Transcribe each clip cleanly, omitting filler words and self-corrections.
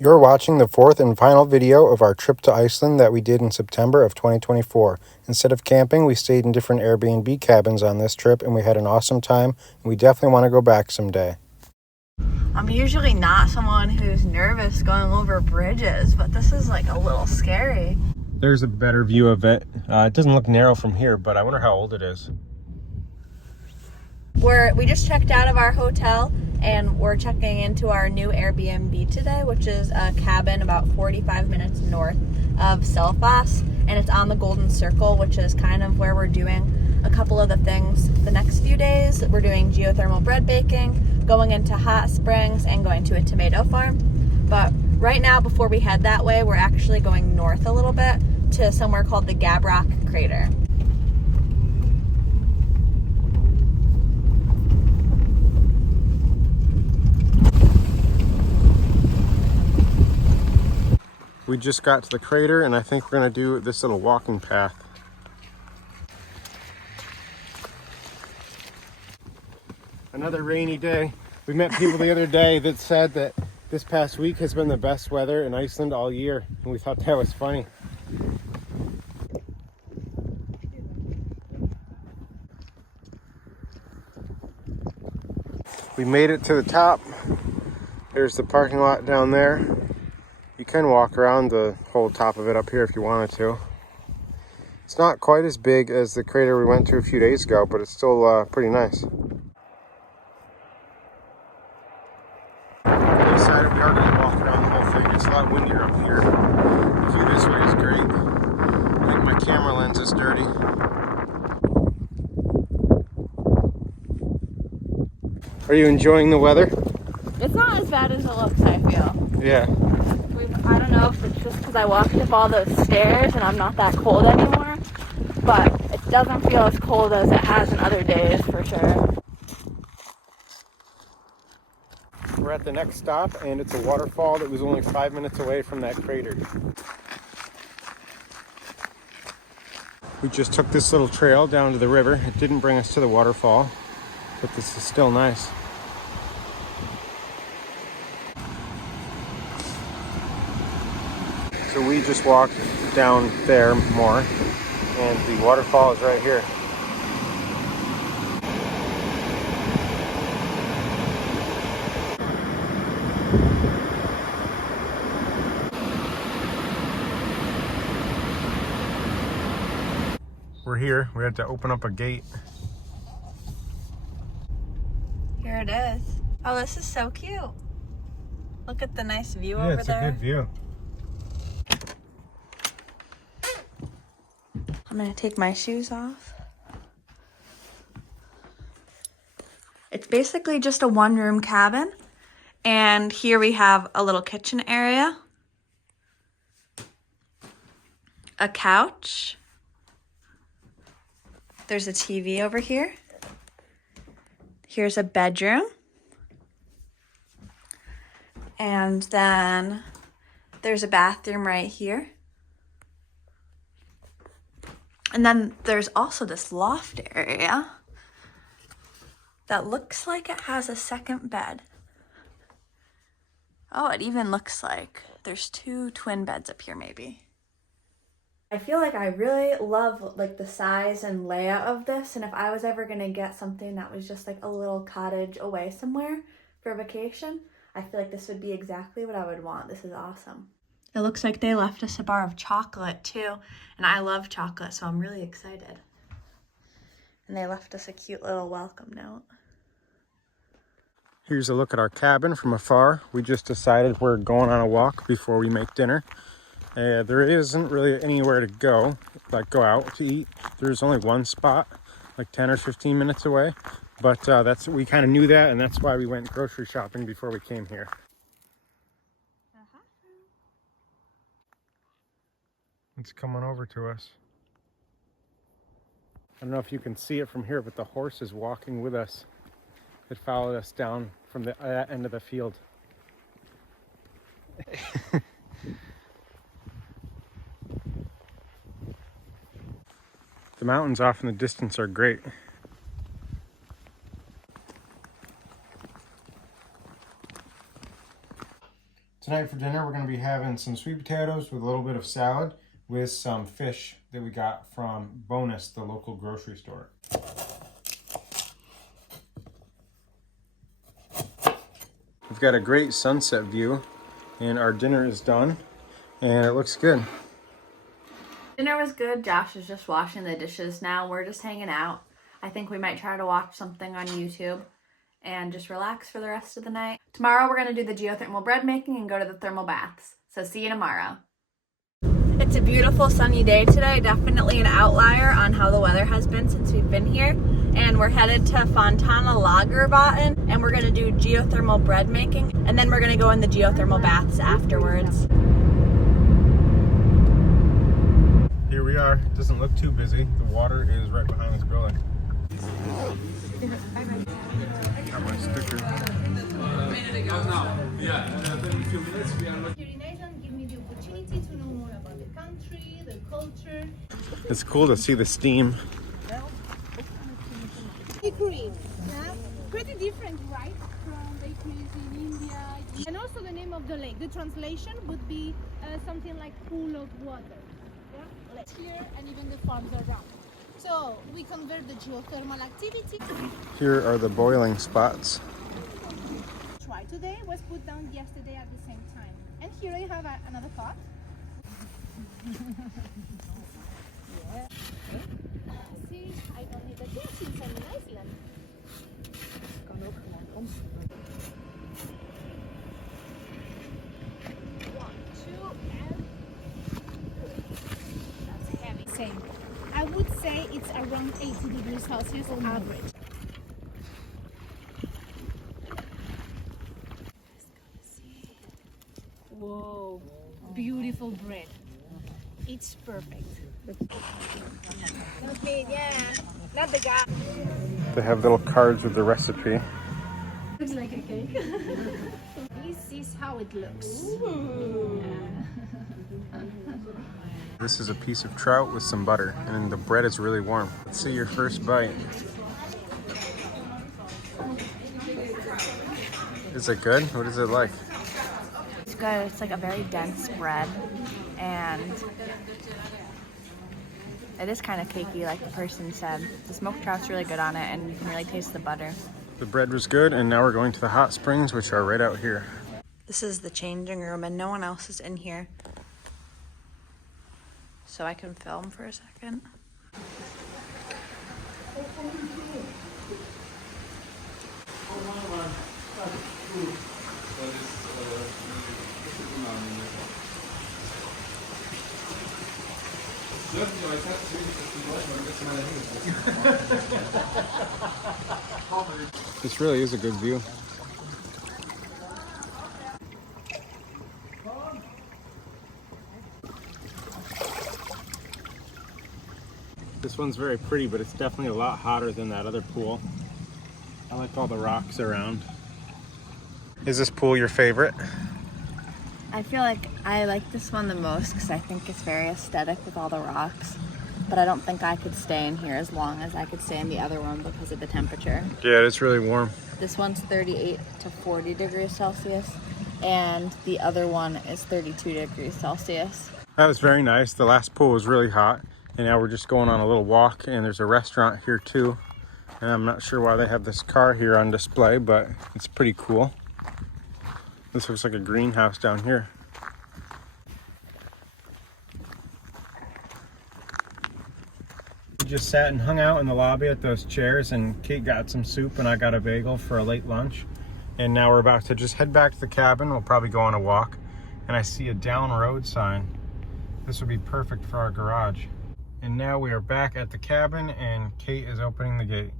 You're watching the fourth and final video of our trip to Iceland that we did in September of 2024. Instead of camping, we stayed in different Airbnb cabins on this trip, and we had an awesome time, and we definitely want to go back someday. I'm usually not someone who's nervous going over bridges, but this is like a little scary. There's a better view of it. It doesn't look narrow from here, but I wonder how old it is. We just checked out of our hotel and we're checking into our new Airbnb today, which is a cabin about 45 minutes north of Selfoss, and it's on the Golden Circle, which is kind of where we're doing a couple of the things the next few days. We're doing geothermal bread baking, going into hot springs, and going to a tomato farm. But right now, before we head that way, we're actually going north a little bit to somewhere called the Gabrock Crater. We just got to the crater, and I think we're going to do this little walking path. Another rainy day. We met people the other day that said that this past week has been the best weather in Iceland all year, and we thought that was funny. We made it to the top. There's the parking lot down there. You can walk around the whole top of it up here if you wanted to. It's not quite as big as the crater we went to a few days ago, but it's still pretty nice. We decided we are going to walk around the whole thing. It's a lot windier up here. The view this way is great. I think my camera lens is dirty. Are you enjoying the weather? It's not as bad as it looks, I feel. Yeah. I don't know if it's just because I walked up all those stairs and I'm not that cold anymore, but it doesn't feel as cold as it has in other days for sure. We're at the next stop, and it's a waterfall that was only 5 minutes away from that crater. We just took this little trail down to the river. It didn't bring us to the waterfall, but this is still nice. So we just walked down there more, and the waterfall is right here. We're here. We had to open up a gate. Here it is. Oh, this is so cute. Look at the nice view over there. Yeah, it's a good view. I'm gonna take my shoes off. It's basically just a one-room cabin, and here we have a little kitchen area, a couch, there's a TV over here, here's a bedroom, and then there's a bathroom right here. And then there's also this loft area that looks like it has a second bed. Oh, it even looks like there's 2 twin beds up here maybe. I feel like I really love like the size and layout of this, and if I was ever gonna get something that was just like a little cottage away somewhere for vacation, I feel like this would be exactly what I would want. This is awesome. It looks like they left us a bar of chocolate too, and I love chocolate, so I'm really excited. And they left us a cute little welcome note. Here's a look at our cabin from afar. We just decided we're going on a walk before we make dinner. There isn't really anywhere to go out to eat. There's only one spot, like 10 or 15 minutes away. But we kind of knew that, and that's why we went grocery shopping before we came here. It's coming over to us. I don't know if you can see it from here, but the horse is walking with us. It followed us down from the end of the field. The mountains off in the distance are great. Tonight for dinner, we're going to be having some sweet potatoes with a little bit of salad with some fish that we got from Bonus, the local grocery store. We've got a great sunset view, and our dinner is done, and it looks good. Dinner was good. Josh is just washing the dishes now. We're just hanging out. I think we might try to watch something on YouTube and just relax for the rest of the night. Tomorrow we're going to do the geothermal bread making and go to the thermal baths. So see you tomorrow. It's a beautiful sunny day today. Definitely an outlier on how the weather has been since we've been here. And we're headed to Fontana Lagerbotten and we're going to do geothermal bread making. And then we're going to go in the geothermal baths afterwards. Here we are. It doesn't look too busy. The water is right behind this building. Got my sticker. Here in Iceland give me the opportunity to know more about the country, the culture. It's cool to see the steam. Bakery, yeah, pretty different, right, from bakeries in India. And also the name of the lake. The translation would be something like pool of water. Yeah, lake here, and even the farms around. So we convert the geothermal activity. Here are the boiling spots. Try today was put down yesterday at the same time. And here I have another pot. Yeah. See, I don't need a tea since I'm in Iceland. One, two, and three. That's heavy. Same. I would say it's around 80 degrees Celsius on average. Whoa, beautiful bread. It's perfect. Okay, yeah, not the guy. They have little cards with the recipe. Looks like a cake. This is how it looks. This is a piece of trout with some butter, and the bread is really warm. Let's see your first bite. Is it good? What is it like? It's good. It's like a very dense bread and it is kind of cakey like the person said. The smoked trout's really good on it and you can really taste the butter. The bread was good, and now we're going to the hot springs, which are right out here. This is the changing room and no one else is in here. So I can film for a second. This really is a good view. This one's very pretty, but it's definitely a lot hotter than that other pool. I like all the rocks around. Is this pool your favorite? I feel like I like this one the most because I think it's very aesthetic with all the rocks. But I don't think I could stay in here as long as I could stay in the other one because of the temperature. Yeah, it's really warm. This one's 38 to 40 degrees Celsius and the other one is 32 degrees Celsius. That was very nice. The last pool was really hot, and now we're just going on a little walk, and there's a restaurant here too. And I'm not sure why they have this car here on display, but it's pretty cool. This looks like a greenhouse down here. We just sat and hung out in the lobby at those chairs, and Kate got some soup and I got a bagel for a late lunch. And now we're about to just head back to the cabin. We'll probably go on a walk. And I see a down road sign. This would be perfect for our garage. And now we are back at the cabin and Kate is opening the gate.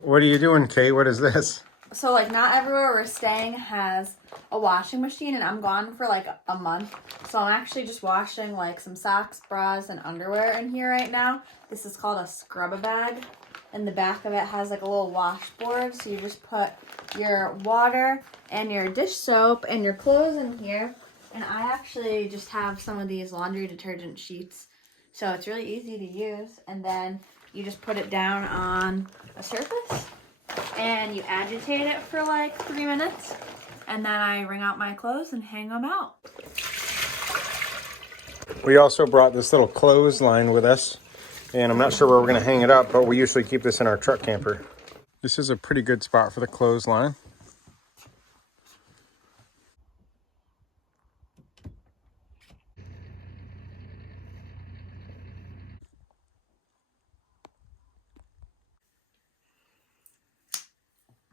What are you doing, Kate? What is this? So like not everywhere we're staying has a washing machine and I'm gone for like a month. So I'm actually just washing like some socks, bras, and underwear in here right now. This is called a scrub-a-bag. And the back of it has like a little washboard. So you just put your water and your dish soap and your clothes in here. And I actually just have some of these laundry detergent sheets. So it's really easy to use. And then you just put it down on a surface and you agitate it for like 3 minutes. and then I wring out my clothes and hang them out. We also brought this little clothesline with us, and I'm not sure where we're going to hang it up, but we usually keep this in our truck camper. This is a pretty good spot for the clothesline.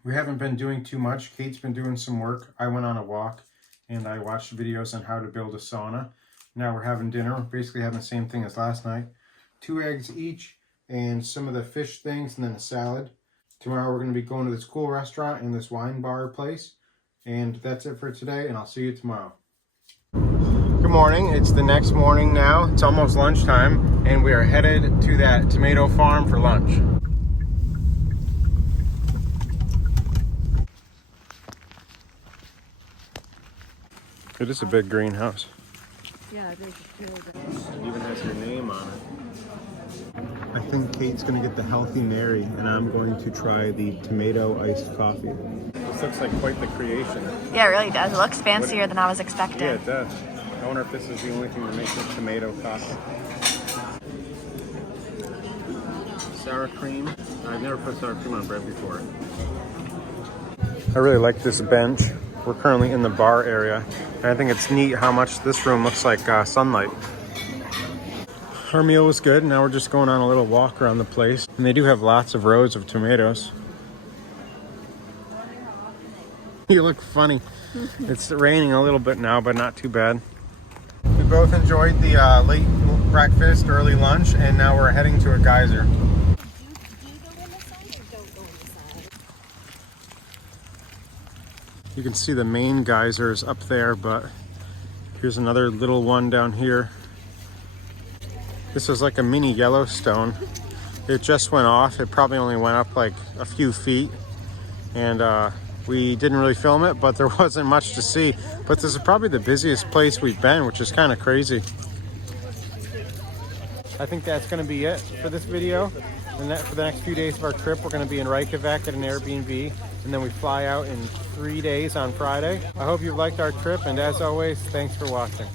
We haven't been doing too much. Kate's been doing some work. I went on a walk and I watched videos on how to build a sauna. Now we're having dinner. We're basically having the same thing as last night. 2 eggs each and some of the fish things and then a salad. Tomorrow we're going to be going to this cool restaurant and this wine bar place. And that's it for today, and I'll see you tomorrow. Good morning. It's the next morning now. It's almost lunchtime and we are headed to that tomato farm for lunch. It is a big greenhouse. Yeah, it Even has your name on it. I think Kate's gonna get the healthy Mary, and I'm going to try the tomato iced coffee. This looks like quite the creation. Yeah, it really does. It looks fancier than I was expecting. Yeah, it does. I wonder if this is the only thing that makes it tomato coffee. Sour cream. I've never put sour cream on bread before. I really like this bench. We're currently in the bar area, and I think it's neat how much this room looks like sunlight. Our meal was good. Now we're just going on a little walk around the place, and they do have lots of rows of tomatoes. You look funny. It's raining a little bit now, but not too bad. We both enjoyed the late breakfast, early lunch, and now we're heading to a geyser. You can see the main geysers up there, but here's another little one down here. This is like a mini Yellowstone. It just went off. It probably only went up like a few feet, and we didn't really film it, but there wasn't much to see. But this is probably the busiest place we've been, which is kind of crazy. I think that's going to be it for this video. And for the next few days of our trip, we're going to be in Reykjavik at an Airbnb, and then we fly out in 3 days on Friday. I hope you've liked our trip, and as always, thanks for watching.